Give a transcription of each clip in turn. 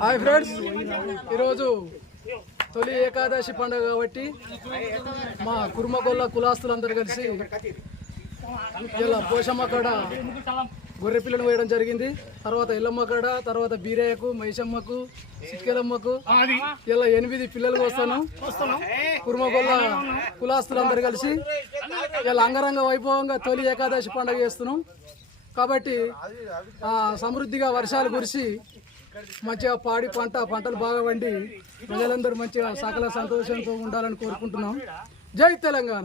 Hi friends ఈరోజు తొలి ఏకాదశి పండుగ కాబట్టి మా కుర్మగొల్ల కులాస్తులందరూ కలిసి ఇలా పోషమ్మ కాడ గొర్రె పిల్లను వేయడం జరిగింది. తర్వాత ఎల్లమ్మ కాడ తర్వాత బీరయ్యకు మహిషమ్మకు సిక్కెలమ్మకు ఇలా ఎనిమిది పిల్లలు వస్తాను. కుర్మగొల్ల కులాస్తులందరూ కలిసి ఇలా అంగరంగ వైభవంగా తొలి ఏకాదశి పండుగ చేస్తున్నాం. కాబట్టి ఆ, సమృద్ధిగా వర్షాలు కురిసి మంచిగా పాడి పంట పంటలు బాగా పండి ప్రజలందరూ మంచిగా సకల సంతోషంతో ఉండాలని కోరుకుంటున్నాం. జై తెలంగాణ.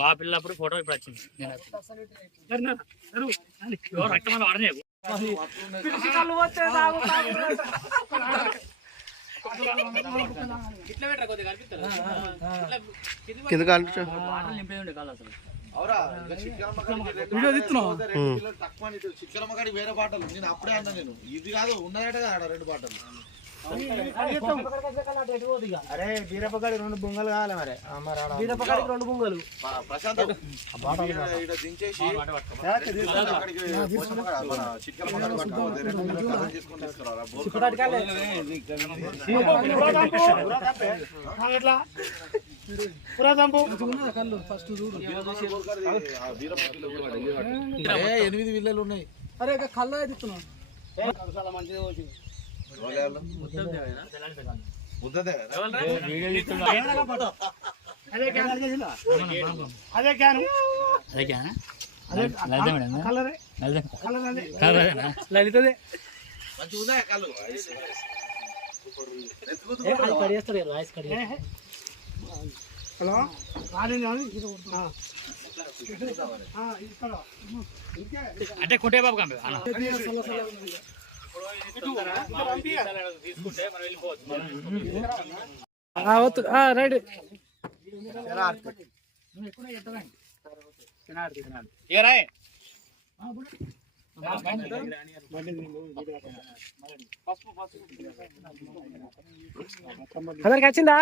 ఆ పిల్లప్పుడు ఫోటో ఇప్పుడు వచ్చింది. రక్తం వాడనే కింద కాలు నింపేది ఉండే కాదు అసలు. వీడియో తీస్తున్నావా? చిక్కలమ్మ కాడికి వేరే పాటలు. నేను అప్పుడే అన్నా నేను. ఇది కాదు ఉన్నదట ఆడ రెండు పాటలు. అరే బీరపకాడి రెండు బొంగలు కావాలి మరి. బీరపకాడికి రెండు బొంగలు. ఎనిమిది విల్లలు ఉన్నాయి. అరే ఇక కళ్ళ ఎత్తుతున్నావు ఎవరు? అదే అదే లలితదే హలో అంటే కుటే బాబు కంపే రైట్ ఇక రాయ్. అందరికి వచ్చిందా